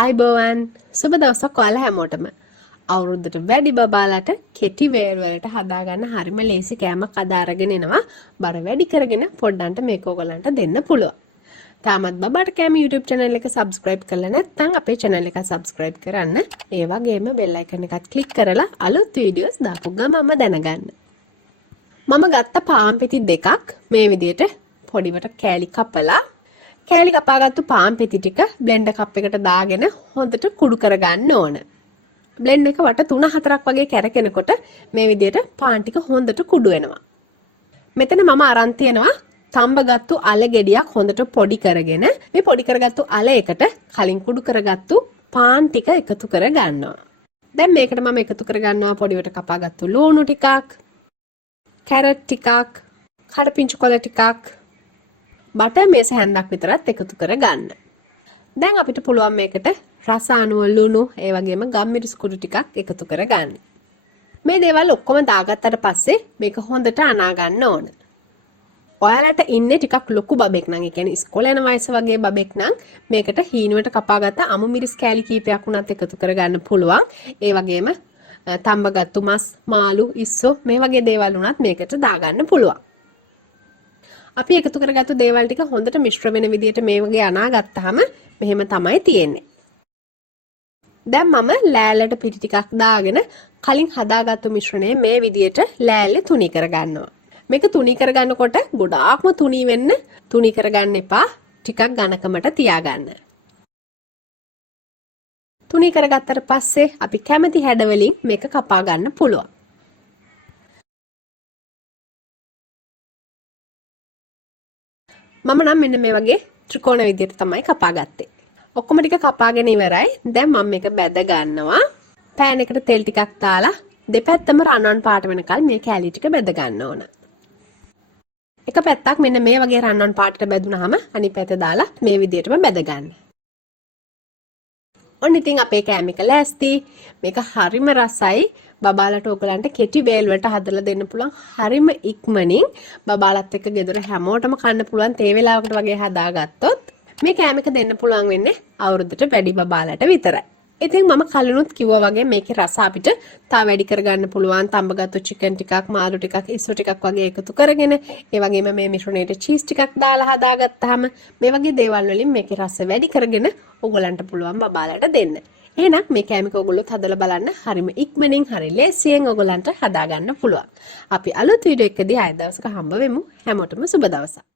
අයිබෝවන් සුබ දවසක් ඔයාලා හැමෝටම. අවුරුද්දට වැඩි බබාලට කෙටි වේල් වලට හදාගන්න හරිම ලේසි කෑමක් අද අරගෙන එනවා. බර වැඩි කරගෙන පොඩ්ඩන්ට මේක ඔයගලන්ට දෙන්න පුළුවන්. තාමත් බබාට කෑම YouTube channel එක subscribe කරලා නැත්නම් අපේ channel එක subscribe කරන්න. ඒ වගේම bell icon එකත් click කරලා අලුත් videos දාපු ගමන්ම දැනගන්න. මම ගත්ත පාන් පෙති දෙකක් මේ විදිහට පොඩිවට කෑලි කපලා කෑලි කපාගත්තු පාන් පෙති ටික බ්ලෙන්ඩර් කප් එකට දාගෙන හොඳට කුඩු කරගන්න ඕන. බ්ලෙන්ඩ් එක වට 3-4ක් වගේ කැරකෙනකොට මේ විදිහට පාන් ටික හොඳට කුඩු වෙනවා. මෙතන මම අරන් තියනවා තඹගත්තු අල ගෙඩියක් හොඳට පොඩි කරගෙන මේ පොඩි කරගත්තු අල එකට කලින් කුඩු කරගත්තු පාන් ටික එකතු කර ගන්නවා. දැන් මේකට මම එකතු කර ගන්නවා පොඩිවට කපාගත්තු ලුණු ටිකක්, කැරට් ටිකක්, කඩපිංචු කොළ ටිකක්, බටර් මේස හැන්දක් විතරත් එකතු කර ගන්න. දැන් අපිට පුළුවන් මේකට රස අණුව ලුණු ඒ වගේම ගම්මිරිස් කුඩු ටිකක් එකතු කර ගන්න. මේ දේවල් ඔක්කොම දාගත්තට පස්සේ මේක හොඳට අනා ගන්න ඕන. ඔයාලට ඉන්නේ ටිකක් ලොකු බබෙක් නම් ඒ කියන්නේ ඉස්කෝලේ යන වයස වගේ බබෙක් නම් මේකට හීනුවට කපාගත්ත අමු මිරිස් කෑලි කීපයක් උනත් එකතු කර ගන්න පුළුවන්. ඒ වගේම තඹගත්තු මස්, මාළු, ඉස්සෝ මේ වගේ දේවල් උනත් මේකට දාගන්න පුළුවන්. අපි එකතු කරගත්තු දේවල් ටික හොඳට මිශ්‍ර වෙන විදිහට මේ වගේ අනා ගත්තාම මෙහෙම තමයි තියෙන්නේ. දැන් මම ලෑල්ලට පිටි ටිකක් දාගෙන කලින් හදාගත්තු මිශ්‍රණය මේ විදිහට ලෑල්ලේ තුනී කරගන්නවා. මේක තුනී කරගන්නකොට ගොඩාක්ම තුනී වෙන්න තුනී කරගන්න එපා. ටිකක් ඝනකමට තියාගන්න. තුනී කරගත්තට පස්සේ අපි කැමති හැඩවලින් මේක කපා ගන්න පුළුවන්. මම නම් මෙන්න මේ වගේ ත්‍රිකෝණ විදිහට තමයි කපා ගත්තේ. ඔක්කොම ටික කපාගෙන ඉවරයි. දැන් මම මේක බැද ගන්නවා. පෑන් එකට තෙල් ටිකක් දාලා දෙපැත්තම රන්වන් පාට වෙනකල් මේ කෑලි ටික බැද ගන්න ඕන. එක පැත්තක් මෙන්න මේ වගේ රන්වන් පාටට බැදුනහම අනිත් පැත්ත දාලා මේ විදිහටම බැද ගන්න. ඔන්න ඉතින් අපේ කෑම එක ලෑස්ති. මේක හරිම රසයි. බබාලට ඔයගලන්ට කෙටි වේල් වලට හදලා දෙන්න පුළුවන්. හරිම ඉක්මනින් බබාලත් එක්ක ගෙදර හැමෝටම කන්න පුළුවන් තේ වේලාවකට වගේ හදාගත්තොත් මේ කෑම එක දෙන්න පුළුවන් වෙන්නේ අවුරුද්දට වැඩි බබාලට විතරයි. ඉතින් මම කලිනුත් කිව්වා වගේ මේකේ රස අපිට තව වැඩි කරගන්න පුළුවන්. තඹගත්තු චිකන් ටිකක්, මාළු ටිකක්, ඉස්සෝ ටිකක් වගේ එකතු කරගෙන ඒ වගේම මේ මිශ්‍රණයට චීස් ටිකක් දාලා හදාගත්තාම මේ වගේ දේවල් වලින් මේකේ රස වැඩි කරගෙන ඔයගලන්ට පුළුවන් බබාලට දෙන්න. එහෙනම් මේ කෑම එක ඔයගොල්ලොත් හදලා බලන්න. හරිම ඉක්මනින් හරි ලේසියෙන් ඔයගලන්ට හදාගන්න පුළුවන්. අපි අලුත් වීඩියෝ එකකදී ආයෙ දවසක හම්බ වෙමු. හැමෝටම සුබ දවසක්.